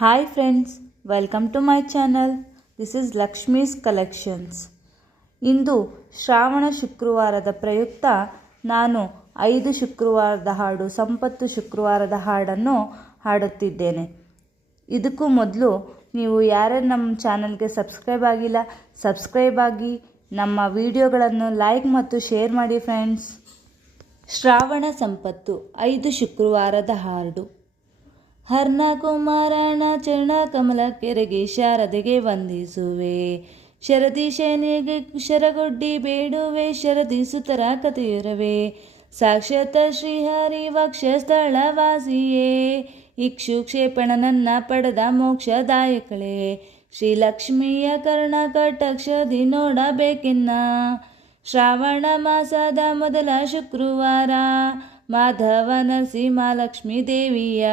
Hi friends, welcome to my channel. This is Lakshmi's Collections. ಇಂದು ಶ್ರಾವಣ ಶುಕ್ರವಾರದ ಪ್ರಯುಕ್ತ ನಾನು 5 ಶುಕ್ರವಾರದ ಹಾಡು ಸಂಪತ್ತು ಶುಕ್ರವಾರದ ಹಾಡನ್ನು ಹಾಡುತ್ತಿದ್ದೇನೆ. ಇದಕ್ಕೂ ಮೊದಲು ನೀವು ಯಾರೇ ನಮ್ಮ ಚಾನಲ್ಗೆ ಸಬ್ಸ್ಕ್ರೈಬ್ ಆಗಿ ನಮ್ಮ ವಿಡಿಯೋಗಳನ್ನು ಲೈಕ್ ಮತ್ತು ಶೇರ್ ಮಾಡಿ ಫ್ರೆಂಡ್ಸ್. ಶ್ರಾವಣ ಸಂಪತ್ತು 5 ಶುಕ್ರವಾರದ ಹಾಡು. ಹರ್ನ ಕುಮಾರನ ಚರಣ ಕಮಲ ಕೆರೆಗೆ ಶಾರದೆಗೆ ವಂದಿಸುವೆ, ಶರದಿ ಶನಿಗೆ ಶರಗೊಡ್ಡಿ ಬೇಡುವೆ, ಶರದಿ ಸುತರ ಕಥೆಯುರವೆ, ಸಾಕ್ಷಾತ್ ಶ್ರೀಹರಿ ವಕ್ಷಸ್ಥಳ ವಾಸಿಯೇ, ಇಕ್ಷು ಕ್ಷೇಪಣನನ್ನ ಪಡೆದ ಮೋಕ್ಷದಾಯಕಳೆ, ಶ್ರೀಲಕ್ಷ್ಮಿಯ ಕರ್ಣ ಕಟಾಕ್ಷದಿ ನೋಡಬೇಕೆನ್ನ. ಶ್ರಾವಣ ಮಾಸದ ಮೊದಲ ಶುಕ್ರವಾರ ಮಾಧವ ನರಸಿಂಹಲಕ್ಷ್ಮೀ ದೇವಿಯ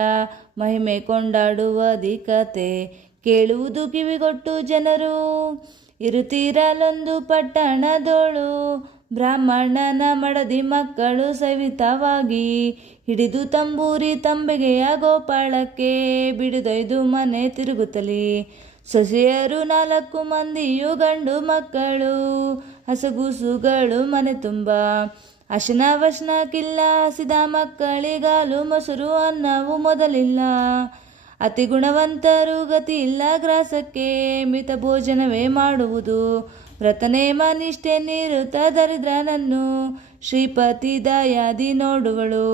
ಮಹಿಮೆ ಕೊಂಡಾಡುವದಿ ಕತೆ ಕೇಳುವುದು ಕಿವಿಗೊಟ್ಟು ಜನರು. ಇರುತ್ತೀರಲೊಂದು ಪಟ್ಟಣದೋಳು ಬ್ರಾಹ್ಮಣನ ಮಡದಿ ಮಕ್ಕಳು ಸವಿತವಾಗಿ ಹಿಡಿದು ತಂಬೂರಿ ತಂಬೆಗೆಯ ಗೋಪಾಳಕ್ಕೆ ಬಿಡಿದೊಯ್ದು ಮನೆ ತಿರುಗುತ್ತಲಿ. ಸೊಸೆಯರು 4 ಮಂದಿಯು ಗಂಡು ಮಕ್ಕಳು, ಹಸಗುಸುಗಳು ಮನೆ ತುಂಬ, ಅಶನ ವಶನಕ್ಕಿಲ್ಲ, ಹಸಿದ ಮಕ್ಕಳಿಗಾಲು ಮೊಸರು ಅನ್ನವು ಮೊದಲಿಲ್ಲ. ಅತಿ ಗುಣವಂತರು ಗತಿ ಇಲ್ಲ ಗ್ರಾಸಕ್ಕೆ, ಮಿತ ಭೋಜನವೇ ಮಾಡುವುದು ವ್ರತನೇಮ ನಿಷ್ಠೆ ನಿರುತ ದರಿದ್ರನನ್ನು ಶ್ರೀಪತಿ ದಯಾದಿ ನೋಡುವಳು.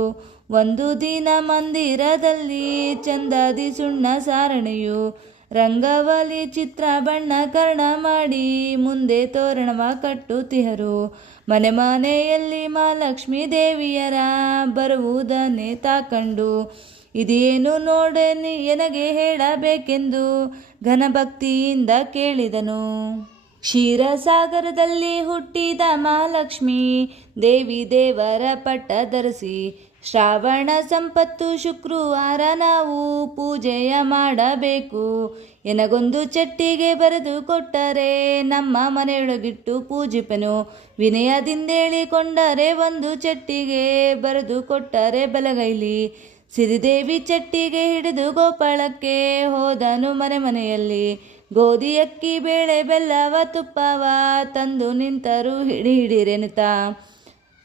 ಒಂದು ದಿನ ಮಂದಿರದಲ್ಲಿ ಚಂದಾದಿ ಸುಣ್ಣ ಸಾರಣೆಯು ರಂಗವಲಿ ಚಿತ್ರ ಬಣ್ಣ ಕರ್ಣ ಮಾಡಿ ಮುಂದೆ ತೋರಣವ ಕಟ್ಟುತ್ತಿಹರು. ಮನೆ ಮನೆಯಲ್ಲಿ ಮಹಾಲಕ್ಷ್ಮೀ ದೇವಿಯರ ಬರುವುದನ್ನೇ ತಾಕಂಡು ಇದೇನು ನೋಡೆ ಎನಗೆ ಹೇಳಬೇಕೆಂದು ಘನಭಕ್ತಿಯಿಂದ ಕೇಳಿದನು. ಕ್ಷೀರಸಾಗರದಲ್ಲಿ ಹುಟ್ಟಿದ ಮಹಾಲಕ್ಷ್ಮೀ ದೇವಿ ದೇವರ ಪಟ್ಟ ಧರಿಸಿ ಶ್ರಾವಣ ಸಂಪತ್ತು ಶುಕ್ರವಾರ ನಾವು ಪೂಜೆಯ ಮಾಡಬೇಕು. ಎನಗೊಂದು ಚಟ್ಟಿಗೆ ಬರೆದು ಕೊಟ್ಟರೆ ನಮ್ಮ ಮನೆಯೊಳಗಿಟ್ಟು ಪೂಜಿಪೆನು, ವಿನಯದಿಂದೇಳಿಕೊಂಡರೆ ಒಂದು ಚಟ್ಟಿಗೆ ಬರೆದು ಕೊಟ್ಟರೆ ಬಲಗೈಲಿ. ಸಿರಿದೇವಿ ಚಟ್ಟಿಗೆ ಹಿಡಿದು ಗೋಪಾಳಕ್ಕೆ ಹೋದನು ಮನೆಯಲ್ಲಿ. ಗೋಧಿ ಅಕ್ಕಿ ಬೇಳೆ ಬೆಲ್ಲವ ತುಪ್ಪವ ತಂದು ನಿಂತರು ಹಿಡಿರೆನಿತ.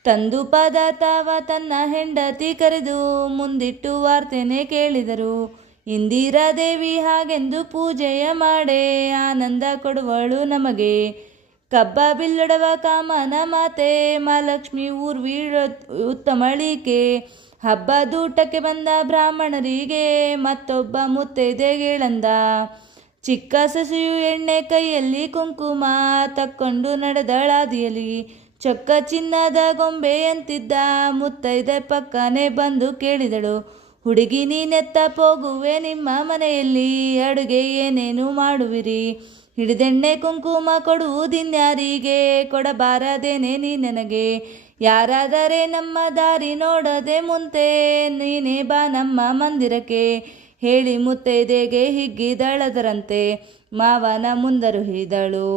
ತಂದು ಪದಾರ್ಥವ ತನ್ನ ಹೆಂಡತಿ ಕರೆದು ಮುಂದಿಟ್ಟು ವಾರ್ತೆನೆ ಕೇಳಿದರು. ಇಂದಿರಾದೇವಿ ಹಾಗೆಂದು ಪೂಜೆಯ ಮಾಡೇ ಆನಂದ ಕೊಡುವಳು ನಮಗೆ. ಕಬ್ಬ ಬಿಲ್ಲೊಡವ ಕಾಮನ ಮಾತೆ ಮಹಾಲಕ್ಷ್ಮಿ ಊರ್ವೀಳ ಉತ್ತಮಳಿಕೆ. ಹಬ್ಬದೂಟಕ್ಕೆ ಬಂದ ಬ್ರಾಹ್ಮಣರಿಗೆ ಮತ್ತೊಬ್ಬ ಮುತ್ತೈದೆಗಳಂದ. ಚಿಕ್ಕ ಸಸಿಯು ಎಣ್ಣೆ ಕೈಯಲ್ಲಿ ಕುಂಕುಮ ತಕ್ಕೊಂಡು ನಡೆದಳಾದಿಯಲಿ. ಚೊಕ್ಕ ಚಿನ್ನದ ಗೊಂಬೆಯಂತಿದ್ದ ಮುತ್ತೈದೆ ಪಕ್ಕನೆ ಬಂದು ಕೇಳಿದಳು, ಹುಡುಗಿ ನೀನೆತ್ತ ಹೋಗುವೆ ನಿಮ್ಮ ಮನೆಯಲ್ಲಿ ಅಡುಗೆ ಏನೇನು ಮಾಡುವಿರಿ? ಹಿಡಿದೆಣ್ಣೆ ಕುಂಕುಮ ಕೊಡುವುದಿನ್ಯಾರಿಗೆ, ಕೊಡಬಾರದೇನೆ ನೀ ನನಗೆ. ಯಾರಾದರೆ ನಮ್ಮ ದಾರಿ ನೋಡದೆ ಮುಂತೆ ನೀನೇ ಬಾ ನಮ್ಮ ಮಂದಿರಕ್ಕೆ. ಹೇಳಿ ಮುತ್ತೈದೆಗೆ ಹಿಗ್ಗಿದಳದರಂತೆ ಮಾವನ ಮುಂದರು ಹಿಡಿದಳು.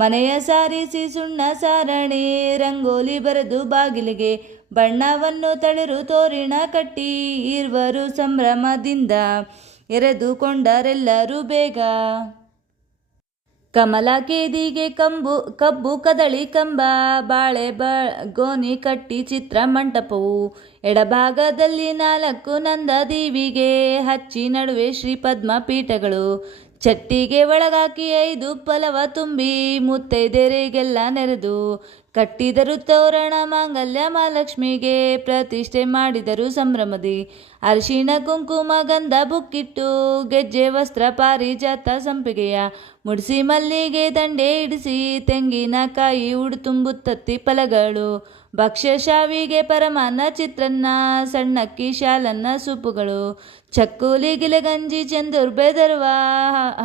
ಮನೆಯ ಸಾರಿಸಿ ಸುಣ್ಣ ಸಾರಣಿ ರಂಗೋಲಿ ಬರೆದು ಬಾಗಿಲಿಗೆ ಬಣ್ಣವನ್ನು ತಳಿರು ತೋರಣ ಕಟ್ಟಿ ಇರುವರು ಸಂಭ್ರಮದಿಂದ ಎರೆದುಕೊಂಡರೆಲ್ಲರೂ ಬೇಗ. ಕಮಲ ಕೇದಿಗೆ ಕಬ್ಬು ಕದಳಿ ಕಂಬ ಬಾಳೆ ಗೋನಿ ಕಟ್ಟಿ ಚಿತ್ರ ಮಂಟಪವು ಎಡಭಾಗದಲ್ಲಿ 4 ನಂದ ದೀವಿಗೆ ಹಚ್ಚಿ ನಡುವೆ ಶ್ರೀ ಪದ್ಮ ಪೀಠಗಳು. ಚಟ್ಟಿಗೆ ಒಳಗಾಕಿ 5 ಫಲವ ತುಂಬಿ ಮುತ್ತೈದೆಯರಿಗೆಲ್ಲ ನೆರೆದು ಕಟ್ಟಿದರು ತೋರಣ ಮಾಂಗಲ್ಯ ಮಹಾಲಕ್ಷ್ಮಿಗೆ ಪ್ರತಿಷ್ಠೆ ಮಾಡಿದರು ಸಂಭ್ರಮದಿ. ಅರಿಶಿಣ ಕುಂಕುಮ ಗಂಧ ಬುಕ್ಕಿಟ್ಟು ಗೆಜ್ಜೆ ವಸ್ತ್ರ ಪಾರಿಜಾತ ಸಂಪಿಗೆಯ ಮುಡಿಸಿ ಮಲ್ಲಿಗೆ ದಂಡೆ ಇಡಿಸಿ ತೆಂಗಿನಕಾಯಿ ಉಡುತುಂಬುತ್ತತ್ತಿ ಫಲಗಳು. ಭಕ್ಷ್ಯ ಶಾವಿಗೆ ಪರಮಾನ್ನ ಚಿತ್ರಾನ್ನ ಸಣ್ಣಕ್ಕಿ ಶಾಲನ್ನ ಸೂಪುಗಳು. ಚಕ್ಕುಲಿ ಗಿಲೆಗಂಜಿ ಚೆಂದುರ್ಬೆ ದರ್ವ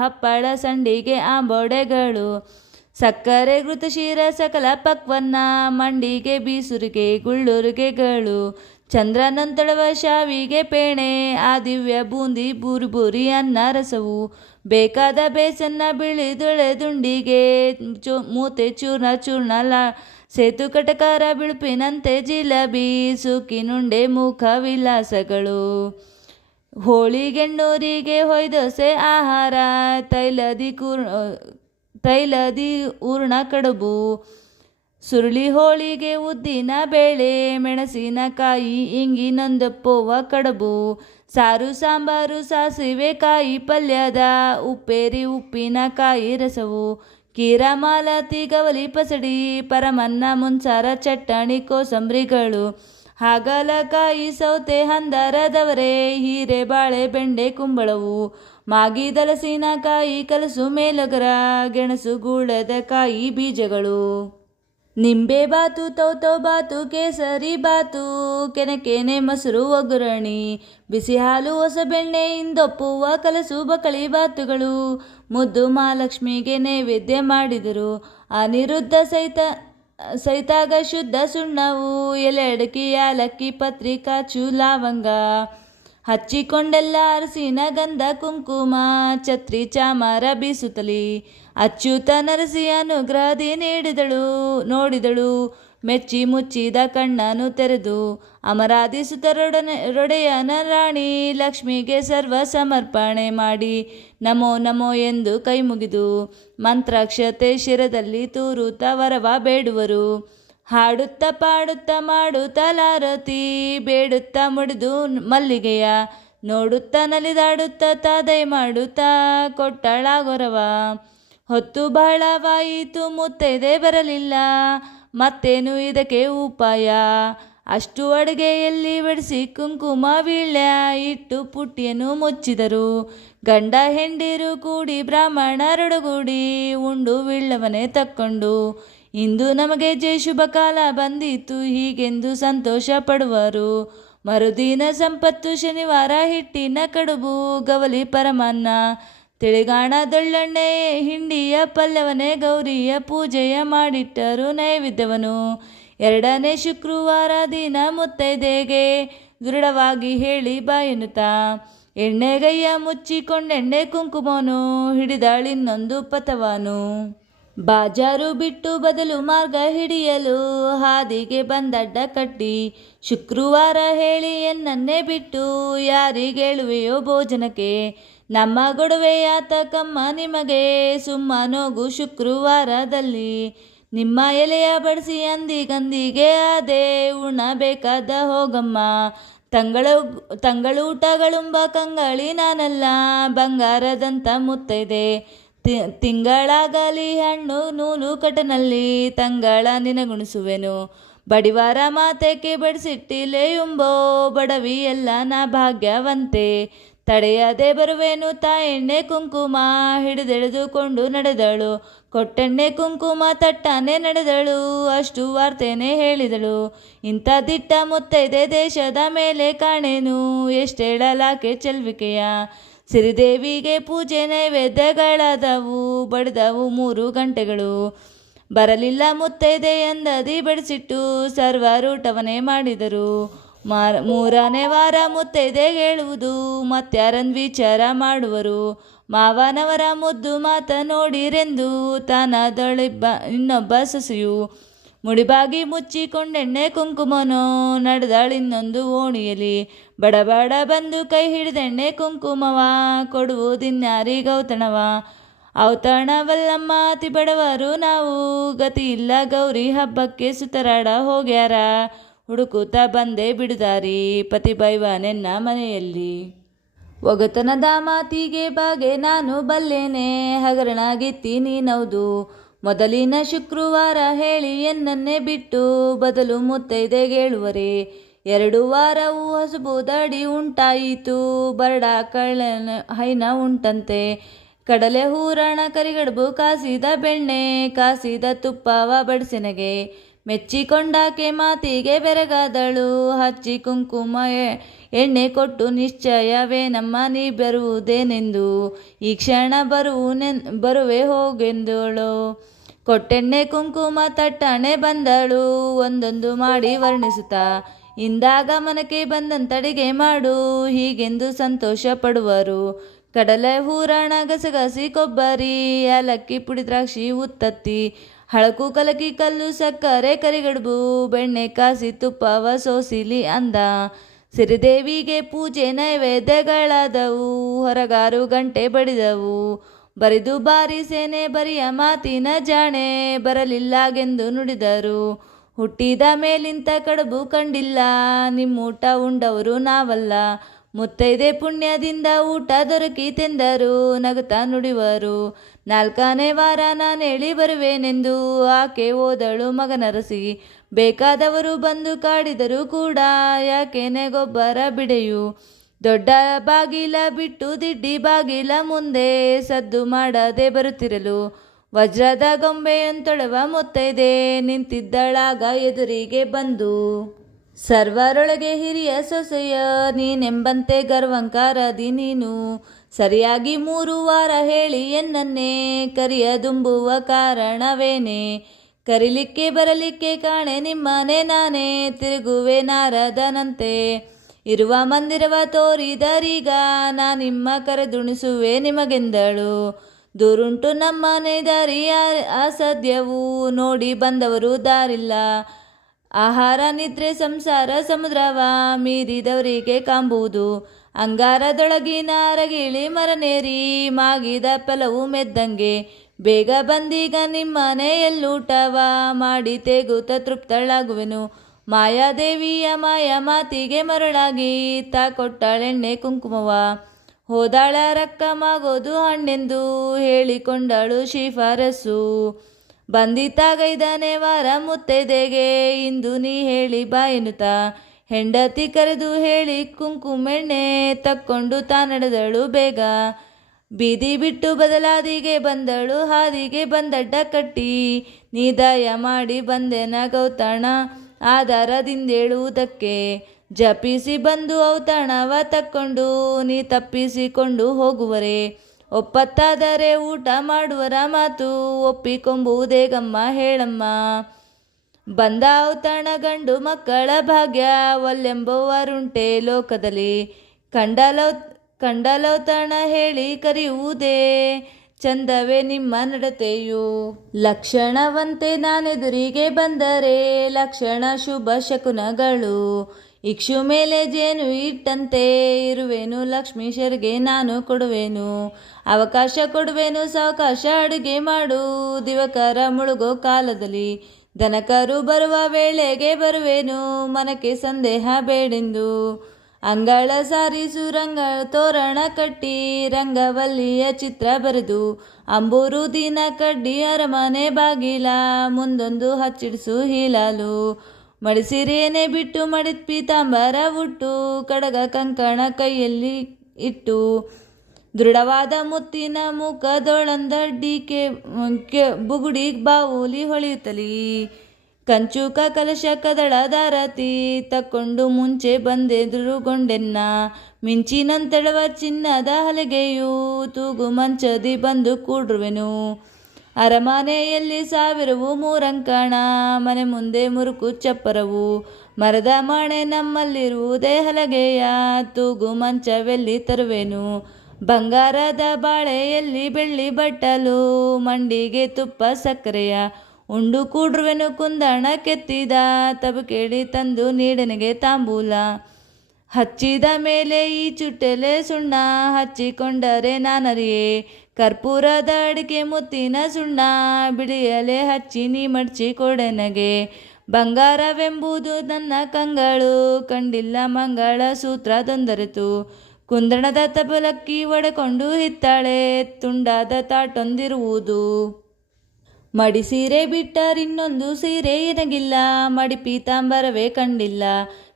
ಹಪ್ಪಳ ಸಂಡಿಗೆ ಆಂಬೋಡೆಗಳು. ಸಕ್ಕರೆ ಘೃತಶೀರ ಸಕಲ ಪಕ್ವನ್ನ ಮಂಡಿಗೆ ಬೀಸುರಿಗೆ ಗುಳ್ಳುರಿಗೆಗಳು. ಚಂದ್ರನಂತಳವ ಶಾವಿಗೆ ಪೇಣೆ ಆ ದಿವ್ಯ ಬೂಂದಿ ಬೂರಿ ಅನ್ನ ರಸವು. ಬೇಕಾದ ಬೇಸನ್ನ ಬಿಳಿದುಳೆ ದುಂಡಿಗೆ ಮೂತೆ ಚೂರ್ಣ ಸೇತು ಕಟಕಾರ ಬಿಳುಪಿನಂತೆ ಜಿಲೇಬಿ ಸೂಕಿನುಂಡೆ ಮುಖ ವಿಲಾಸಗಳು. ಹೋಳಿಗೆಣ್ಣೂರಿಗೆ ಹೊಯ್ದೊಸೆ ಆಹಾರ, ತೈಲದಿ ಊರ್ಣ ಕಡುಬು, ಸುರುಳಿ ಹೋಳಿಗೆ ಉದ್ದಿನ ಬೇಳೆ, ಮೆಣಸಿನಕಾಯಿ ಇಂಗಿನೊಂದಪ್ಪೋವ ಕಡುಬು, ಸಾರು ಸಾಂಬಾರು ಸಾಸಿವೆ ಕಾಯಿ ಪಲ್ಯದ, ಉಪ್ಪೇರಿ ಉಪ್ಪಿನಕಾಯಿ ರಸವು, ಕೀರ ಮಾಲತಿ ಗವಲಿ ಪಸಡಿ, ಪರಮನ್ನ ಮುನ್ಸಾರ ಚಟ್ಟಣಿ ಕೋಸಂಬರಿಗಳು, ಹಾಗಲಕಾಯಿ ಸೌತೆ ಹಂದರದವರೆ, ಹೀರೆ ಬಾಳೆ ಬೆಂಡೆ ಕುಂಬಳವು, ಮಾಗಿ ದಲಸಿನಕಾಯಿ ಕಲಸು ಮೇಲೊಗರ, ಗೆಣಸು ಗೂಳದ ಕಾಯಿ ಬೀಜಗಳು, ನಿಂಬೆ ಬಾತು ತೌತೌ ಬಾತು ಕೇಸರಿ ಬಾತು, ಕೆನೆ ಮೊಸರು ಒಗ್ಗರಣಿ, ಬಿಸಿ ಹಾಲು ಹೊಸಬೆಣ್ಣೆ ಇಂದೊಪ್ಪುವ ಕಲಸು ಬಕಳಿ ಬಾತುಗಳು, ಮುದ್ದು ಮಹಾಲಕ್ಷ್ಮಿಗೆ ನೈವೇದ್ಯ ಮಾಡಿದರು. ಅನಿರುದ್ಧ ಸೈತಾಗ ಶುದ್ಧ ಸುಣ್ಣವು, ಎಲೆ ಅಡಕಿ ಯಾಲಕ್ಕಿ ಪತ್ರಿ ಕಾಚು ಲವಂಗ, ಹಚ್ಚಿಕೊಂಡೆಲ್ಲ ಅರಸಿನ ಗಂಧ ಕುಂಕುಮ, ಛತ್ರಿ ಚಾಮರ ಬೀಸುತ್ತಲಿ, ಅಚ್ಯುತ ನರಸಿ ಅನುಗ್ರಹದಿ ನೋಡಿದಳು, ಮೆಚ್ಚಿ ಮುಚ್ಚಿದ ಕಣ್ಣನು ತೆರೆದು, ಅಮರಾದಿ ಸುತರೊಡೆಯನ ರಾಣಿ ಲಕ್ಷ್ಮಿಗೆ ಸರ್ವ ಸಮರ್ಪಣೆ ಮಾಡಿ, ನಮೋ ನಮೋ ಎಂದು ಕೈ ಮುಗಿದು, ಮಂತ್ರಾಕ್ಷತೆ ಶಿರದಲ್ಲಿ ತೂರುತ್ತ ವರವ ಬೇಡುವರು. ಹಾಡುತ್ತ ಪಾಡುತ್ತ ಮಾಡುತ್ತ ಲಾರತಿ, ಬೇಡುತ್ತ ಮುಡಿದು ಮಲ್ಲಿಗೆಯ, ನೋಡುತ್ತ ನಲಿದಾಡುತ್ತ ತಾದೈ ಮಾಡುತ್ತ ಕೊಟ್ಟಳಾಗೊರವ. ಹೊತ್ತು ಬಹಳವಾಯಿತು ಮುತ್ತೈದೆ ಬರಲಿಲ್ಲ, ಮತ್ತೇನು ಇದಕ್ಕೆ ಉಪಾಯ, ಅಷ್ಟು ಅಡುಗೆಯಲ್ಲಿ ಬಡಿಸಿ ಕುಂಕುಮ ವೀಳ್ಯ ಇಟ್ಟು ಪುಟ್ಟಿಯನ್ನು ಮುಚ್ಚಿದರು. ಗಂಡ ಹೆಂಡಿರು ಕೂಡಿ ಬ್ರಾಹ್ಮಣರೊಡಗೂಡಿ, ಉಂಡು ವೀಳ್ಯವನ್ನೇ ತಕ್ಕೊಂಡು, ಇಂದು ನಮಗೆ ಜಯ ಶುಭ ಕಾಲ ಬಂದಿತು ಹೀಗೆಂದು ಸಂತೋಷ ಪಡುವರು. ಮರುದಿನ ಸಂಪತ್ತು ಶನಿವಾರ ಹಿಟ್ಟಿನ ಕಡುಬು, ಗವಲಿ ಪರಮಾನ್ನ, ತಿಳಿಗಾಣ ದೊಳ್ಳೆಣ್ಣೆ ಹಿಂಡಿಯ ಪಲ್ಯವನೇ ಗೌರಿಯ ಪೂಜೆಯ ಮಾಡಿಟ್ಟರು ನೈವೇದ್ಯವನು. ಎರಡನೇ ಶುಕ್ರವಾರ ದಿನ ಮುತ್ತೈದೆಗೆ ದೃಢವಾಗಿ ಹೇಳಿ ಬಾಯೆನ್ನುತ್ತಾ, ಎಣ್ಣೆಗೈಯ ಮುಚ್ಚಿಕೊಂಡೆಣ್ಣೆ ಕುಂಕುಮನು, ಹಿಡಿದಾಳಿನ್ನೊಂದು ಪಥವನು. ಬಾಜಾರು ಬಿಟ್ಟು ಬದಲು ಮಾರ್ಗ ಹಿಡಿಯಲು, ಹಾದಿಗೆ ಬಂದಡ್ಡ ಕಟ್ಟಿ, ಶುಕ್ರವಾರ ಹೇಳಿ ಎನ್ನನ್ನೇ ಬಿಟ್ಟು, ಯಾರಿಗೇಳುವೆಯೋ ಭೋಜನಕ್ಕೆ, ನಮ್ಮ ಗೊಡವೆಯಾತಕಮ್ಮ ನಿಮಗೆ, ಸುಮ್ಮನೋಗು ಶುಕ್ರವಾರದಲ್ಲಿ, ನಿಮ್ಮ ಎಲೆಯ ಬಡಿಸಿ ಅಂದಿಗಂದಿಗೆ ಅದೇ ಉಣಬೇಕಾದ ಹೋಗಮ್ಮ, ತಂಗಳೂಟಗಳುಂಬ ಕಂಗಳಿ ನಾನಲ್ಲ, ಬಂಗಾರದಂತ ಮುತ್ತೈದೆ, ತಿಂಗಳಾಗಲಿ ಹಣ್ಣು ನೂಲು ಕಟನಲ್ಲಿ, ತಂಗಳ ನಿನಗುಣಿಸುವೆನು, ಬಡಿವಾರ ಮಾತೆಗೆ ಬಡಿಸಿಟ್ಟಿಲೆಯುಂಬೋ, ಬಡವಿ ಎಲ್ಲ ನಾ ಭಾಗ್ಯವಂತೆ, ತಡೆಯದೆ ಬರುವೆನು ತಾಯೆಣ್ಣೆ ಕುಂಕುಮ, ಹಿಡಿದೆಳೆದುಕೊಂಡು ನಡೆದಳು, ಕೊಟ್ಟೆಣ್ಣೆ ಕುಂಕುಮ ತಟ್ಟಾನೆ ನಡೆದಳು, ಅಷ್ಟು ವಾರ್ತೆನೇ ಹೇಳಿದಳು, ಇಂಥ ದಿಟ್ಟ ಮುತ್ತೈದೆ ದೇಶದ ಮೇಲೆ ಕಾಣೆನು, ಎಷ್ಟೇಳಲಾಕೆ ಚೆಲ್ವಿಕೆಯ, ಸಿರಿದೇವಿಗೆ ಪೂಜೆ ನೈವೇದ್ಯಗಳಾದವು, ಬಡಿದವು 3 ಗಂಟೆಗಳು, ಬರಲಿಲ್ಲ ಮುತ್ತೈದೆ ಎಂದದಿ ಬಡಿಸಿಟ್ಟು, ಸರ್ವರೂಟವನ್ನೇ ಮಾಡಿದರು. 3ನೇ ವಾರ ಮುತ್ತೈದೆ ಹೇಳುವುದು, ಮತ್ಯಾರನ್ ವಿಚಾರ ಮಾಡುವರು, ಮಾವನವರ ಮುದ್ದು ಮಾತ ನೋಡಿರೆಂದು, ತಾನಾದಳಿಬ್ಬ ಇನ್ನೊಬ್ಬ ಸೊಸೆಯು, ಮುಡಿಬಾಗಿ ಮುಚ್ಚಿಕೊಂಡೆಣ್ಣೆ ಕುಂಕುಮನೋ, ನಡೆದಾಳಿನ್ನೊಂದು ಓಣಿಯಲಿ, ಬಡಬಡ ಬಂದು ಕೈ ಹಿಡಿದೆಣ್ಣೆ ಕುಂಕುಮವ, ಕೊಡುವುದಿನ್ಯಾರಿಗೌತಣವ, ಔತಣವಲ್ಲಮ್ಮ ಅತಿ ಬಡವರು ನಾವು, ಗತಿ ಇಲ್ಲ ಗೌರಿ ಹಬ್ಬಕ್ಕೆ ಸುತರಾಡ ಹೋಗ್ಯಾರ, ಹುಡುಕುತ್ತ ಬಂದೆ ಬಿಡುದಾರಿ, ಪತಿ ಬೈವನೆನ್ನ ಮನೆಯಲ್ಲಿ, ಒಗತನದ ಮಾತಿಗೆ ಬಾಗೆ ನಾನು ಬಲ್ಲೇನೆ, ಹಗರಣಗಿತ್ತಿ ನೀನೌದು, ಮೊದಲಿನ ಶುಕ್ರವಾರ ಹೇಳಿ ಎನ್ನನ್ನೇ ಬಿಟ್ಟು, ಬದಲು ಮುತ್ತೈದೆಗೇಳುವರೆ, 2 ವಾರವೂ ಹಸುಬುದಡಿ ಉಂಟಾಯಿತು, ಬರಡ ಹೈನ ಉಂಟಂತೆ, ಕಡಲೆ ಹೂರಣ ಕರಿಗಡುಬು ಕಾಸಿದ ಬೆಣ್ಣೆ, ಕಾಸಿದ ತುಪ್ಪವ ಬಡಿಸೆನಗೆ, ಮೆಚ್ಚಿಕೊಂಡಾಕೆ ಮಾತಿಗೆ ಬೆರಗಾದಳು, ಹಚ್ಚಿ ಕುಂಕುಮ ಎಣ್ಣೆ ಕೊಟ್ಟು ನಿಶ್ಚಯವೇನಮ್ಮ ನೀ ಬರುವುದೇನೆಂದು, ಈ ಕ್ಷಣ ಬರುವೆ ಹೋಗೆಂದಳು, ಕೊಟ್ಟೆಣ್ಣೆ ಕುಂಕುಮ ತಟ್ಟಣೆ ಬಂದಳು, ಒಂದೊಂದು ಮಾಡಿ ವರ್ಣಿಸುತ್ತಾ, ಇಂದಾಗ ಮನಕ್ಕೆ ಬಂದಂತಡಿಗೆ ಮಾಡು ಹೀಗೆಂದು ಸಂತೋಷ ಪಡುವರು. ಕಡಲೆ ಹೂರಣ ಗಸಗಸಿ ಕೊಬ್ಬರಿ ಏಲಕ್ಕಿ ಪುಡಿ ದ್ರಾಕ್ಷಿ ಉತ್ತತ್ತಿ ಹಳಕು ಕಲಕಿ ಕಲ್ಲು ಸಕ್ಕರೆ ಕರಿಗಡುಬು ಬೆಣ್ಣೆ ಕಾಸಿ ತುಪ್ಪವ ಸೋಸಿಲಿ ಅಂದ. ಸಿರಿದೇವಿಗೆ ಪೂಜೆ ನೈವೇದ್ಯಗಳಾದವು, ಹೊರಗಾರು ಗಂಟೆ ಬಡಿದವು. ಬರಿದು ಬಾರಿ ಸೇನೆ ಬರಿಯ ಮಾತಿನ ಜಾಣೆ, ಬರಲಿಲ್ಲಾಗೆಂದು ನುಡಿದರು. ಹುಟ್ಟಿದ ಮೇಲಿಂತ ಕಡುಬು ಕಂಡಿಲ್ಲ, ನಿಮ್ಮೂಟ ಉಂಡವರು ನಾವಲ್ಲ. ಮುತ್ತೈದೆ ಪುಣ್ಯದಿಂದ ಊಟ ದೊರಕಿತೆಂದರು, ನಗುತ್ತಾ ನುಡಿವರು. 4ನೇ ವಾರ ನಾನೇಳಿ ಬರುವೆನೆಂದು ಆಕೆ ಹೋದಳು ಮಗನರಸಿ. ಬೇಕಾದವರು ಬಂದು ಕಾಡಿದರು ಕೂಡ, ಯಾಕೆನೆ ಗೊಬ್ಬರ ಬಿಡೆಯು. ದೊಡ್ಡ ಬಾಗಿಲ ಬಿಟ್ಟು ದಿಡ್ಡಿ ಬಾಗಿಲ ಮುಂದೆ ಸದ್ದು ಮಾಡದೆ ಬರುತ್ತಿರಲು, ವಜ್ರದ ಗೊಂಬೆಯಂತೊಡವ ಮುತ್ತೈದೆ ನಿಂತಿದ್ದಳಾಗ ಎದುರಿಗೆ ಬಂದು. ಸರ್ವರೊಳಗೆ ಹಿರಿಯ ಸೊಸೆಯ ನೀನೆಂಬಂತೆ ಗರ್ವಂಕಾರದಿ ನೀನು, ಸರಿಯಾಗಿ 3 ವಾರ ಹೇಳಿ ಎನ್ನನ್ನೇ ಕರಿಯದುಂಬುವ ಕಾರಣವೇನೆ. ಕರಿಲಿಕ್ಕೆ ಬರಲಿಕ್ಕೆ ಕಾಣೆ ನಿಮ್ಮನೆ ನಾನೇ, ತಿರುಗುವೆ ನಾರದನಂತೆ. ಇರುವ ಮಂದಿರವ ತೋರಿದರೀಗ, ನಿಮ್ಮ ಕರೆದುಣಿಸುವೆ ನಿಮಗೆಂದಳು. ದೂರುಂಟು ನಮ್ಮನೆ ದಾರಿ ಅಸಾಧ್ಯವು, ನೋಡಿ ಬಂದವರು ದಾರಿಲ್ಲ. ಆಹಾರ ನಿದ್ರೆ ಸಂಸಾರ ಸಮುದ್ರವ ಮೀರಿದವರಿಗೆ ಕಾಂಬುವುದು. ಅಂಗಾರದೊಳಗಿನ ಅರಗಿಳಿ ಮರನೇರಿ ಮಾಗಿದ ಫಲವು ಮೆದ್ದಂಗೆ. ಬೇಗ ಬಂದೀಗ ನಿಮ್ಮನೆ ಎಲ್ಲೂಟವ ಮಾಡಿ ತೆಗುತ್ತ ತೃಪ್ತಳಾಗುವೆನು. ಮಾಯಾದೇವಿಯ ಮಾಯ ಮಾತಿಗೆ ಮರಳಾಗಿ ತಾ ಕೊಟ್ಟಳೆಣ್ಣೆ ಕುಂಕುಮವ. ಹೋದಾಳ ರಕ್ಕಮಾಗೋದು ಹಣ್ಣೆಂದು ಹೇಳಿಕೊಂಡಳು ಶಿಫಾರಸು. ಬಂದಿತಾಗೈದನೇ ವಾರ ಮುತ್ತೈದೆಗೆ ಇಂದು ನೀ ಹೇಳಿ ಬಾ ಎನ್ನುತ್ತ, ಹೆಂಡತಿ ಕರೆದು ಹೇಳಿ ಕುಂಕುಮೆಣ್ಣೆ ತಕ್ಕೊಂಡು ತಾನಡೆದಳು ಬೇಗ. ಬೀದಿ ಬಿಟ್ಟು ಬದಲಾದಿಗೆ ಬಂದಳು ಹಾದಿಗೆ ಬಂದಡ್ಡ ಕಟ್ಟಿ, ನೀ ದಯ ಮಾಡಿ ಬಂದೆನ ಗೌತಣ ಆಧಾರದಿಂದೇಳುವುದಕ್ಕೆ. ಜಪಿಸಿ ಬಂದು ಔತಣವ ತಕ್ಕೊಂಡು ನೀ ತಪ್ಪಿಸಿಕೊಂಡು ಹೋಗುವರೆ. ಒಪ್ಪತ್ತಾದರೆ ಊಟ ಮಾಡುವರ ಮಾತು ಒಪ್ಪಿಕೊಂಬುವುದೇ ಗಮ್ಮ ಹೇಳಮ್ಮ. ಬಂದ ಔತಣ ಗಂಡು ಮಕ್ಕಳ ಭಾಗ್ಯ ಒಲ್ಲೆಂಬುವರುಂಟೆ ಲೋಕದಲ್ಲಿ. ಕಂಡಲೌತಣ ಹೇಳಿ ಕರೆಯುವುದೇ ಚಂದವೇ ನಿಮ್ಮ ನಡತೆಯು. ಲಕ್ಷಣವಂತೆ ನಾನೆದುರಿಗೆ ಬಂದರೆ ಲಕ್ಷಣ ಶುಭ ಶಕುನಗಳು. ಇಕ್ಷು ಮೇಲೆ ಜೇನು ಇಟ್ಟಂತೆ ಇರುವೆನು, ಲಕ್ಷ್ಮೀಶರಿಗೆ ನಾನು ಕೊಡುವೆನು. ಅವಕಾಶ ಕೊಡುವೆನು ಸಾವಕಾಶ ಅಡುಗೆ ಮಾಡು, ದಿವಕರ ಮುಳುಗೋ ಕಾಲದಲ್ಲಿ. ದನಕರು ಬರುವ ವೇಳೆಗೆ ಬರುವೆನು, ಮನಕ್ಕೆ ಸಂದೇಹ ಬೇಡೆಂದು. ಅಂಗಳ ಸಾರಿಸು ರಂಗ ತೋರಣ ಕಟ್ಟಿ, ರಂಗವಲ್ಲಿಯ ಚಿತ್ರ ಬರೆದು. ಅಂಬೂರು ದಿನ ಕಡ್ಡಿ ಅರಮನೆ ಬಾಗಿಲ, ಮುಂದೊಂದು ಹಚ್ಚಿಡಿಸು ಹೀಲಾಲು. ಮಡಿಸಿರೇನೆ ಬಿಟ್ಟು ಮಡಿತ್ ಪೀತಾಂಬರ ಉಟ್ಟು, ಕಡಗ ಕಂಕಣ ಕೈಯಲ್ಲಿ ಇಟ್ಟು. ದೃಢವಾದ ಮುತ್ತಿನ ಮುಖದೊಳಂದಡ್ಡಿಕೆ ಬುಗುಡಿ ಬಾವುಲಿ ಹೊಳೆಯುತ್ತಲಿ. ಕಂಚುಕ ಕಲಶ ಕದಳ ದಾರತಿ ತಕ್ಕೊಂಡು ಮುಂಚೆ ಬಂದೆದುರುಗೊಂಡೆನ್ನ. ಮಿಂಚಿನಂತೆಳುವ ಚಿನ್ನದ ಹಲಗೆಯು ತೂಗು ಮಂಚದಿ ಬಂದು ಕೂಡ್ರುವೆನು. ಅರಮನೆಯಲ್ಲಿ 1000ವು 3 ಅಂಕಣ, ಮನೆ ಮುಂದೆ ಮುರುಕು ಚಪ್ಪರವು. ಮರದ ಮಾಣೆ ನಮ್ಮಲ್ಲಿರುವುದೇ ಹಲಗೆಯ, ತೂಗು ಮಂಚವೆಲ್ಲಿ ತರುವೆನು. ಬಂಗಾರದ ಬಾಳೆಯಲ್ಲಿ ಬೆಳ್ಳಿ ಬಟ್ಟಲು, ಮಂಡಿಗೆ ತುಪ್ಪ ಸಕ್ಕರೆಯ. ಉಂಡು ಕೂಡ್ರುವೆನು ಕುಂದಣ ಕೆತ್ತಿದ ತಬಕೇಳಿ ತಂದು ನೀಡನೆಗೆ ತಾಂಬೂಲ. ಹಚ್ಚಿದ ಮೇಲೆ ಈ ಚುಟ್ಟೆಲೆ ಸುಣ್ಣ ಹಚ್ಚಿಕೊಂಡರೆ ನಾನರಿಯೇ. ಕರ್ಪೂರದ ಅಡಿಕೆ ಮುತ್ತಿನ ಸುಣ್ಣ ಬಿಳಿಯಲೆ ಹಚ್ಚಿ ನೀ ಮಡ್ಚಿ ಕೊಡೆನಗೆ. ಬಂಗಾರವೆಂಬುದು ನನ್ನ ಕಂಗಳು, ಕಂಡಿಲ್ಲ ಮಂಗಳ ಸೂತ್ರದೊಂದರೆತು. ಕುಂದಣದ ತಬಲಕ್ಕಿ ಒಡೆಕೊಂಡು ಹಿತ್ತಾಳೆ, ತುಂಡಾದ ತಾಟೊಂದಿರುವುದು. ಮಡಿ ಸೀರೆ ಬಿಟ್ಟರಿನ್ನೊಂದು ಸೀರೆ ಎನಗಿಲ್ಲ, ಮಡಿ ಪೀತಾಂಬರವೇ ಕಂಡಿಲ್ಲ.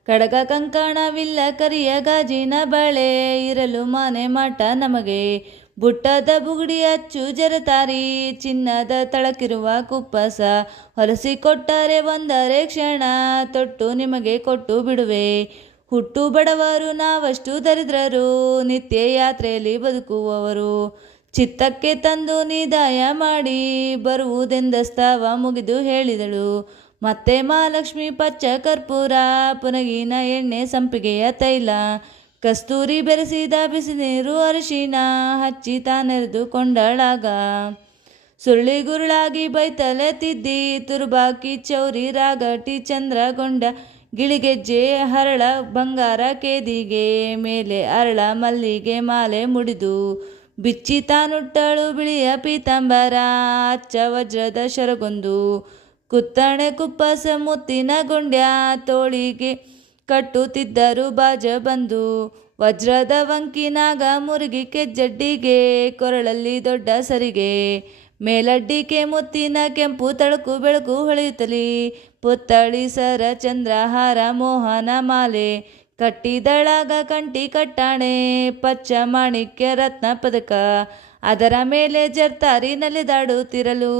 ಕಡಗ ಕಂಕಣವಿಲ್ಲ ಕರಿಯ ಗಾಜಿನ ಬಳೆ, ಇರಲು ಮನೆ ಮಠ ನಮಗೆ. ಬುಟ್ಟದ ಬುಗುಡಿ ಅಚ್ಚು ಜರತಾರಿ, ಚಿನ್ನದ ತಳಕಿರುವ ಕುಪ್ಪಸ. ಹೊಲಸಿಕೊಟ್ಟರೆ ಒಂದರೆ ಕ್ಷಣ, ತೊಟ್ಟು ನಿಮಗೆ ಕೊಟ್ಟು ಬಿಡುವೆ. ಹುಟ್ಟು ಬಡವರು ನಾವಷ್ಟು ದರಿದ್ರರು, ನಿತ್ಯ ಯಾತ್ರೆಯಲ್ಲಿ ಬದುಕುವವರು. ಚಿತ್ತಕ್ಕೆ ತಂದು ನಿದಾಯ ಮಾಡಿ ಬರುವುದೆಂದಸ್ತವ ಮುಗಿದು ಹೇಳಿದಳು. ಮತ್ತೆ ಮಹಾಲಕ್ಷ್ಮಿ ಪಚ್ಚ ಕರ್ಪೂರ, ಪುನಗಿನ ಎಣ್ಣೆ ಸಂಪಿಗೆಯ ತೈಲ. ಕಸ್ತೂರಿ ಬೆರೆಸಿದ ಬಿಸಿನೀರು ಅರಿಶಿನ ಹಚ್ಚಿ ತಾನೆರೆದುಕೊಂಡಳಾಗ. ಸುರುಳಿಗುರುಳಾಗಿ ಬೈತಲೆ ತಿದ್ದಿ ತುರುಬಾಕಿ ಚೌರಿ ರಾಗಟಿ ಚಂದ್ರಗೊಂಡ ಗಿಳಿಗೆಜ್ಜೆ ಹರಳ ಬಂಗಾರ ಕೇದಿಗೆ ಮೇಲೆ ಅರಳ ಮಲ್ಲಿಗೆ ಮಾಲೆ ಮುಡಿದು ಬಿಚ್ಚಿ ತಾನುಟ್ಟಳು ಬಿಳಿಯ ಪೀತಾಂಬರ ಅಚ್ಚ ವಜ್ರದ ಶರಗೊಂದು ಕುತ್ತಣೆ ಕುಪ್ಪಸ ಮುತ್ತಿನ ಗೊಂಡ್ಯ ತೋಳಿಗೆ ಕಟ್ಟುತ್ತಿದ್ದರು ಬಾಜ ಬಂದು ವಜ್ರದ ವಂಕಿನಾಗ ಮುರುಗಿ ಕೆಜ್ಜಡ್ಡಿಗೆ ಕೊರಳಲ್ಲಿ ದೊಡ್ಡ ಸರಿಗೆ ಮೇಲಡ್ಡಿಕೆ ಮುತ್ತಿನ ಕೆಂಪು ತಳಕು ಬೆಳಕು ಹೊಳೆಯುತ್ತಲಿ ಪುತ್ತಳಿ ಸರ ಚಂದ್ರಹಾರ ಮೋಹನ ಮಾಲೆ ಕಟ್ಟಿದಳಾಗ ಕಂಠಿ ಕಟ್ಟಾಣೆ ಪಚ್ಚ ಮಾಣಿಕ್ಯ ರತ್ನ ಪದಕ ಅದರ ಮೇಲೆ ಜರ್ತಾರಿ ನಲಿದಾಡುತ್ತಿರಲು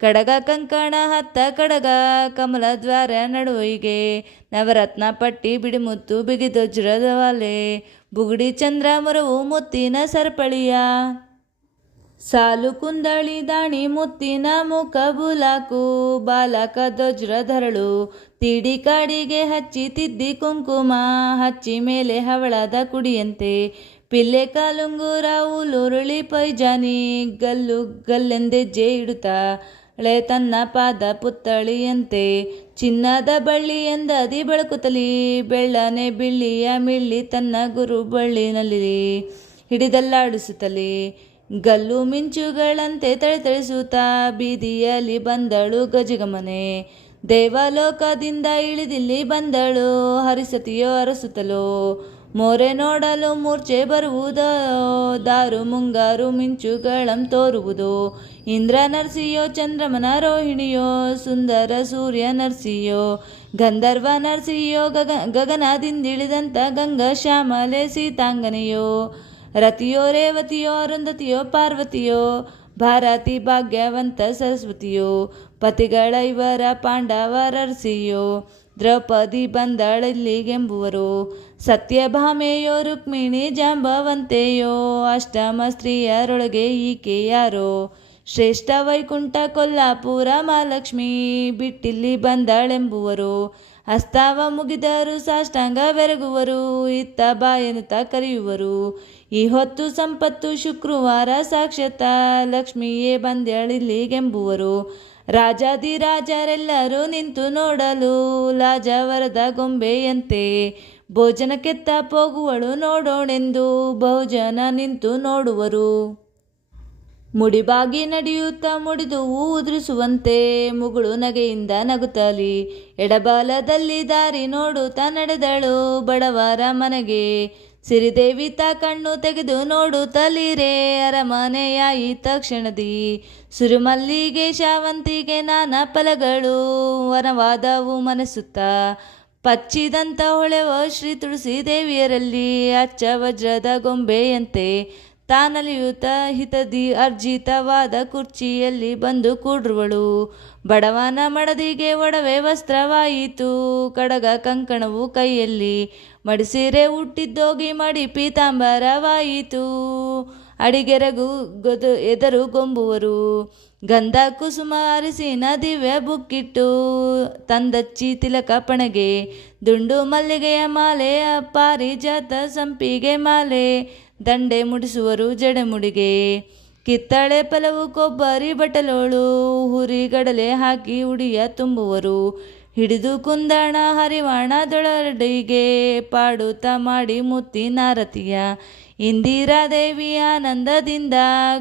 ಕಡಗ ಕಂಕಣ ಹತ್ತ ಕಡಗ ಕಮಲ ದ್ವಾರ ನಡುವಿಗೆ ನವರತ್ನ ಪಟ್ಟಿ ಬಿಡಿಮುತ್ತು ಬಿಗಿದೊಜ್ರದ ವಾಲೆ ಬುಗುಡಿ ಚಂದ್ರ ಮರವು ಮುತ್ತಿನ ಸರಪಳಿಯ ಸಾಲು ಕುಂದಳಿ ದಾಣಿ ಮುತ್ತಿನ ಮುಖ ಬುಲಾಕು ಬಾಲಕ ದೊಜ್ರಧರಳು ತೀಡಿ ಕಾಡಿಗೆ ಹಚ್ಚಿ ತಿದ್ದಿ ಕುಂಕುಮ ಹಚ್ಚಿ ಮೇಲೆ ಹವಳದ ಕುಡಿಯಂತೆ ಪಿಲ್ಲೆ ಕಾಲುಂಗೂರ ಉಲುರುಳಿ ಪೈಜಾನಿ ಗಲ್ಲು ಗಲ್ಲೆಂದೆಜ್ಜೆ ಇಡುತ್ತಾಳೆ ತನ್ನ ಪಾದ ಪುತ್ತಳಿಯಂತೆ ಚಿನ್ನದ ಬಳ್ಳಿ ಎಂದದಿ ಬೆಳಕುತ್ತಲಿ ಬೆಳ್ಳನೆ ಬಿಳ್ಳಿಯ ಮಿಳ್ಳಿ ತನ್ನ ಗುರು ಬಳ್ಳಿನಲ್ಲಿ ಹಿಡಿದಲ್ಲಾಡಿಸುತ್ತಲಿ ಗಲ್ಲು ಮಿಂಚುಗಳಂತೆ ತಳಿತಳಿಸುತ್ತಾ ಬೀದಿಯಲ್ಲಿ ಬಂದಳು ಗಜಗಮನೆ ದೇವಲೋಕದಿಂದ ಇಳಿದಿಲ್ಲಿ ಬಂದಳು ಹರಿಸತಿಯೋ ಅರಸುತ್ತಲೋ ಮೋರೆ ನೋಡಲು ಮೂರ್ಛೆ ಬರುವುದೋ ದಾರು ಮುಂಗಾರು ಮಿಂಚುಗಳಂ ತೋರುವುದು ಇಂದ್ರ ನರ್ಸಿಯೋ ಚಂದ್ರಮನ ರೋಹಿಣಿಯೋ ಸುಂದರ ಸೂರ್ಯ ನರ್ಸಿಯೋ ಗಂಧರ್ವ ನರ್ಸಿಯೋ ಗಗನದಿಂದಿಳಿದಂಥ ಗಂಗಾ ಶ್ಯಾಮಲೆ ಸೀತಾಂಗನೆಯೋ ರತಿಯೋ ರೇವತಿಯೋ ಅರುಂಧತಿಯೋ ಪಾರ್ವತಿಯೋ ಭಾರತಿ ಭಾಗ್ಯವಂತ ಸರಸ್ವತಿಯೋ ಪತಿಗಳ ಇವರ ಪಾಂಡವರರ್ಸಿಯೋ ದ್ರೌಪದಿ ಬಂದಳಲ್ಲಿಗೆಂಬುವರು ಸತ್ಯಭಾಮೆಯೋ ರುಕ್ಮಿಣಿ ಜಾಂಬವಂತೆಯೋ ಅಷ್ಟಮ ಸ್ತ್ರೀಯರೊಳಗೆ ಈಕೆ ಯಾರೋ ಶ್ರೇಷ್ಠ ವೈಕುಂಠ ಕೊಲ್ಲಾಪುರ ಮಹಾಲಕ್ಷ್ಮಿ ಬಿಟ್ಟಿಲ್ಲಿ ಬಂದಳೆಂಬುವರು ಹಸ್ತವ ಮುಗಿದರು ಸಾಷ್ಟಾಂಗ ಬೆರಗುವರು ಇತ್ತ ಬಾಯನುತ ಕರೆಯುವರು ಈ ಹೊತ್ತು ಸಂಪತ್ತು ಶುಕ್ರವಾರ ಸಾಕ್ಷಾತ ಲಕ್ಷ್ಮಿಯೇ ಬಂದಳಿಲ್ಲಿಗೆಂಬುವರು ರಾಜಾದಿರಾಜರೆಲ್ಲರೂ ನಿಂತು ನೋಡಲು ಲಾಜವರದ ಗೊಂಬೆಯಂತೆ ಭೋಜನಕ್ಕೆತ್ತ ಹೋಗುವಳು ನೋಡೋಣೆಂದು ಬಹುಜನ ನಿಂತು ನೋಡುವರು. ಮುಡಿಬಾಗಿ ನಡೆಯುತ್ತಾ ಮುಡಿದು ಉದುರಿಸುವಂತೆ ಮುಗುಳು ನಗೆಯಿಂದ ನಗುತ್ತಲಿ ಎಡಬಲದಲ್ಲಿ ದಾರಿ ನೋಡುತ್ತಾ ನಡೆದಳು ಬಡವರ ಮನೆಗೆ. ಸಿರಿದೇವಿ ತಾ ಕಣ್ಣು ತೆಗೆದು ನೋಡುತ್ತಲೀರೆ ಅರಮನೆಯಾಯಿ ತಕ್ಷಣದಿ ಸುರುಮಲ್ಲಿಗೆ ಶಾವಂತಿಗೆ ನಾನಾ ಫಲಗಳು ವನವಾದವು ಮನಸುತ್ತ ಪಚ್ಚಿದಂತ ಹೊಳೆವ ಶ್ರೀ ತುಳಸಿ ದೇವಿಯರಲ್ಲಿ ಅಚ್ಚ ವಜ್ರದ ಗೊಂಬೆಯಂತೆ ತಾನಲಿಯುತ ಹಿತದಿ ಅರ್ಜಿತವಾದ ಕುರ್ಚಿಯಲ್ಲಿ ಬಂದು ಕೂಡ್ರುವಳು. ಬಡವನ ಮಡದಿಗೆ ಒಡವೆ ವಸ್ತ್ರವಾಯಿತು, ಕಡಗ ಕಂಕಣವು ಕೈಯಲ್ಲಿ, ಮಡಿಸೀರೆ ಹುಟ್ಟಿದ್ದೋಗಿ ಮಡಿ ಪೀತಾಂಬರವಾಯಿತು. ಅಡಿಗೆರಗು ಎದರು ಗೊಂಬುವರು ಗಂಧ ಕುಸುಮ ಅರಿಸಿನ ದಿವ್ಯ ಬುಕ್ಕಿಟ್ಟು ತಂದಚ್ಚಿ ತಿಲಕ ಪಣಗೆ ದುಂಡು ಮಲ್ಲಿಗೆಯ ಮಾಲೆ ಪಾರಿಜಾತ ಸಂಪಿಗೆ ಮಾಲೆ ದಂಡೆ ಮುಡಿಸುವರು ಜಡೆಮುಡಿಗೆ. ಕಿತ್ತಳೆ ಫಲವು ಕೊಬ್ಬರಿ ಬಟಲೋಳು ಹುರಿಗಡಲೆ ಹಾಕಿ ಉಡಿಯ ತುಂಬುವರು. ಹಿಡಿದು ಕುಂದಣ ಹರಿವಾಣದೊಳಡಿಗೆ ಪಾಡುತ್ತ ಮಾಡಿ ಮುತ್ತಿನಾರತಿಯ ಇಂದಿರಾದೇವಿ ಆನಂದದಿಂದ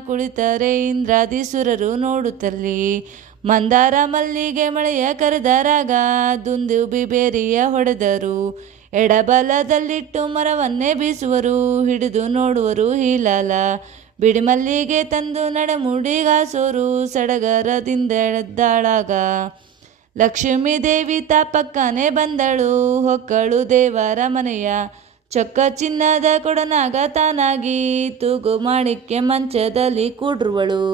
ಕುಳಿತರೆ ಇಂದ್ರಾದಿಸುರರು ನೋಡುತ್ತಲಿ. ಮಂದಾರ ಮಲ್ಲಿಗೆ ಮಳೆಯ ಕರೆದರಾಗ ದುಂದು ಬಿಬೇರಿಯ ಹೊಡೆದರು. ಎಡಬಲದಲ್ಲಿಟ್ಟು ಮರವನ್ನೇ ಬೀಸುವರು, ಹಿಡಿದು ನೋಡುವರು ಹೀಲಾಲ. ಬಿಡಿಮಲ್ಲಿಗೆ ತಂದು ನಡೆಮುಡಿಗಾಸೋರು ಸಡಗರದಿಂದೆದ್ದಾಳಾಗ. ಲಕ್ಷ್ಮೀ ದೇವಿ ತಾಪಕ್ಕನೆ ಬಂದಳು, ಹೊಕ್ಕಳು ದೇವರ ಮನೆಯ ಚೊಕ್ಕ ಚಿನ್ನದ ಕೊಡನಾಗ ತಾನಾಗಿ ತೂಗು ಮಾಣಿಕ್ಯ ಮಂಚದಲ್ಲಿ ಕೂಡ್ರುವಳು.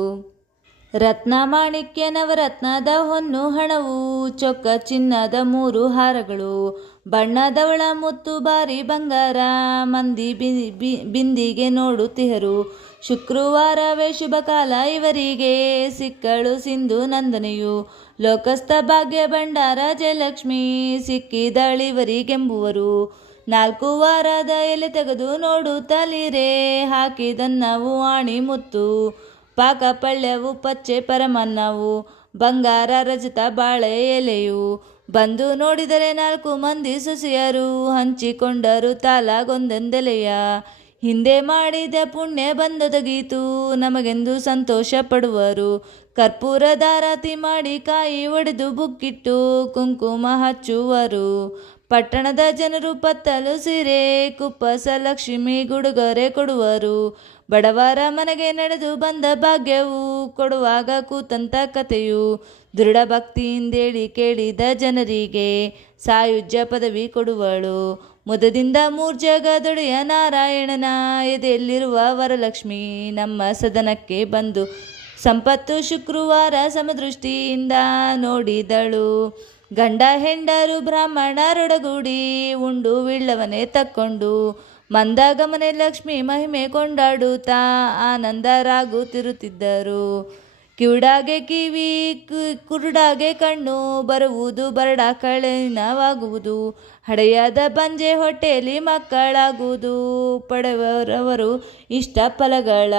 ರತ್ನ ಮಾಣಿಕ್ಯ ನವರತ್ನದ ಹೊನ್ನು ಹಣವು ಚೊಕ್ಕ ಚಿನ್ನದ 3 ಹಾರಗಳು, ಬಣ್ಣದವಳ ಮುತ್ತು ಬಾರಿ ಬಂಗಾರ ಮಂದಿ ಬಿಂದಿಗೆ ನೋಡುತ್ತಿಹರು. ಶುಕ್ರವಾರವೇ ಶುಭ ಕಾಲ ಇವರಿಗೆ, ಸಿಕ್ಕಳು ಸಿಂಧು ನಂದನೆಯು ಲೋಕಸ್ಥ ಭಾಗ್ಯ ಭಂಡಾರ ಜಯಲಕ್ಷ್ಮಿ ಸಿಕ್ಕಿದಳಿವರಿಗೆಂಬುವರು. 4 ವಾರದ ಎಲೆ ತೆಗೆದು ನೋಡುತ್ತಲೀರೆ ಹಾಕಿದನ್ನವು ಆಣಿ ಮುತ್ತು, ಪಾಕ ಪಳ್ಯವು ಪಚ್ಚೆ ಪರಮನ್ನವು ಬಂಗಾರ ರಜತ ಬಾಳೆ ಎಲೆಯು. ಬಂದು ನೋಡಿದರೆ 4 ಮಂದಿ ಸೊಸೆಯರು, ಹಂಚಿಕೊಂಡರು ತಾಲಾಗೊಂದೆಂದೆಲೆಯ. ಹಿಂದೆ ಮಾಡಿದ ಪುಣ್ಯ ಬಂದೊದಗೀತು ನಮಗೆಂದು ಸಂತೋಷ ಪಡುವರು. ಕರ್ಪೂರದಾರತಿ ಮಾಡಿ ಕಾಯಿ ಒಡೆದು ಬುಕ್ಕಿಟ್ಟು ಕುಂಕುಮ ಹಚ್ಚುವರು. ಪಟ್ಟಣದ ಜನರು ಪತ್ತಲು ಸೀರೆ ಕುಪ್ಪಸ ಲಕ್ಷ್ಮಿ ಗುಡುಗೊರೆ ಕೊಡುವರು. ಬಡವರ ಮನೆಗೆ ನಡೆದು ಬಂದ ಭಾಗ್ಯವು ಕೊಡುವಾಗ ಕೂತಂತ ಕಥೆಯು. ದೃಢ ಭಕ್ತಿಯಿಂದೇಳಿ ಕೇಳಿದ ಜನರಿಗೆ ಸಾಯುಜ್ಯ ಪದವಿ ಕೊಡುವಳು. ಮುದದಿಂದ ಮೂರ್ಜಗದೊಡೆಯ ನಾರಾಯಣನ ಎದೆಯಲ್ಲಿರುವ ವರಲಕ್ಷ್ಮಿ ನಮ್ಮ ಸದನಕ್ಕೆ ಬಂದು ಸಂಪತ್ತು ಶುಕ್ರವಾರ ಸಮದೃಷ್ಟಿಯಿಂದ ನೋಡಿದಳು. ಗಂಡ ಹೆಂಡರು ಬ್ರಾಹ್ಮಣರೊಡಗೂಡಿ ಉಂಡು ವಿಳ್ಳವನೇ ತಕ್ಕೊಂಡು ಮಂದಗಮನೆ ಲಕ್ಷ್ಮಿ ಮಹಿಮೆ ಕೊಂಡಾಡುತ್ತಾ ಆನಂದರಾಗುತ್ತಿರುತ್ತಿದ್ದರು. ಕಿವುಡಾಗೆ ಕಿವಿ ಕುರುಡಾಗೆ ಕಣ್ಣು ಬರುವುದು, ಬರಡ ಕಳಿನವಾಗುವುದು, ಹಡೆಯಾದ ಬಂಜೆ ಹೊಟ್ಟೆಯಲ್ಲಿ ಮಕ್ಕಳಾಗುವುದು, ಪಡೆವರವರು ಇಷ್ಟ ಫಲಗಳ.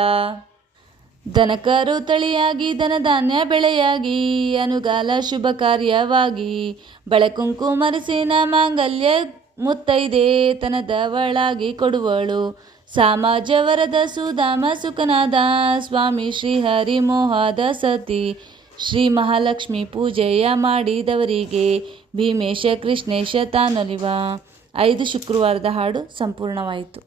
ದನಕರು ತಳಿಯಾಗಿ ಧನಧಾನ್ಯ ಬೆಳೆಯಾಗಿ ಅನುಗಾಲ ಶುಭ ಕಾರ್ಯವಾಗಿ, ಬಳೆ ಕುಂಕುಮರಸಿನ ಮಾಂಗಲ್ಯ ಮುತ್ತೈದೆ ತನದವಳಾಗಿ ಕೊಡುವಳು. ಸಾಮಾಜ ವರದ ಸುಧಾಮ ಸುಖನಾದ ಸ್ವಾಮಿ ಶ್ರೀಹರಿ ಮೋಹದ ಸತಿ ಶ್ರೀ ಮಹಾಲಕ್ಷ್ಮಿ ಪೂಜೆಯ ಮಾಡಿದವರಿಗೆ ಭೀಮೇಶ ಕೃಷ್ಣೇಶ ತಾನೊಲಿವ. 5 ಶುಕ್ರವಾರದ ಹಾಡು ಸಂಪೂರ್ಣವಾಯಿತು.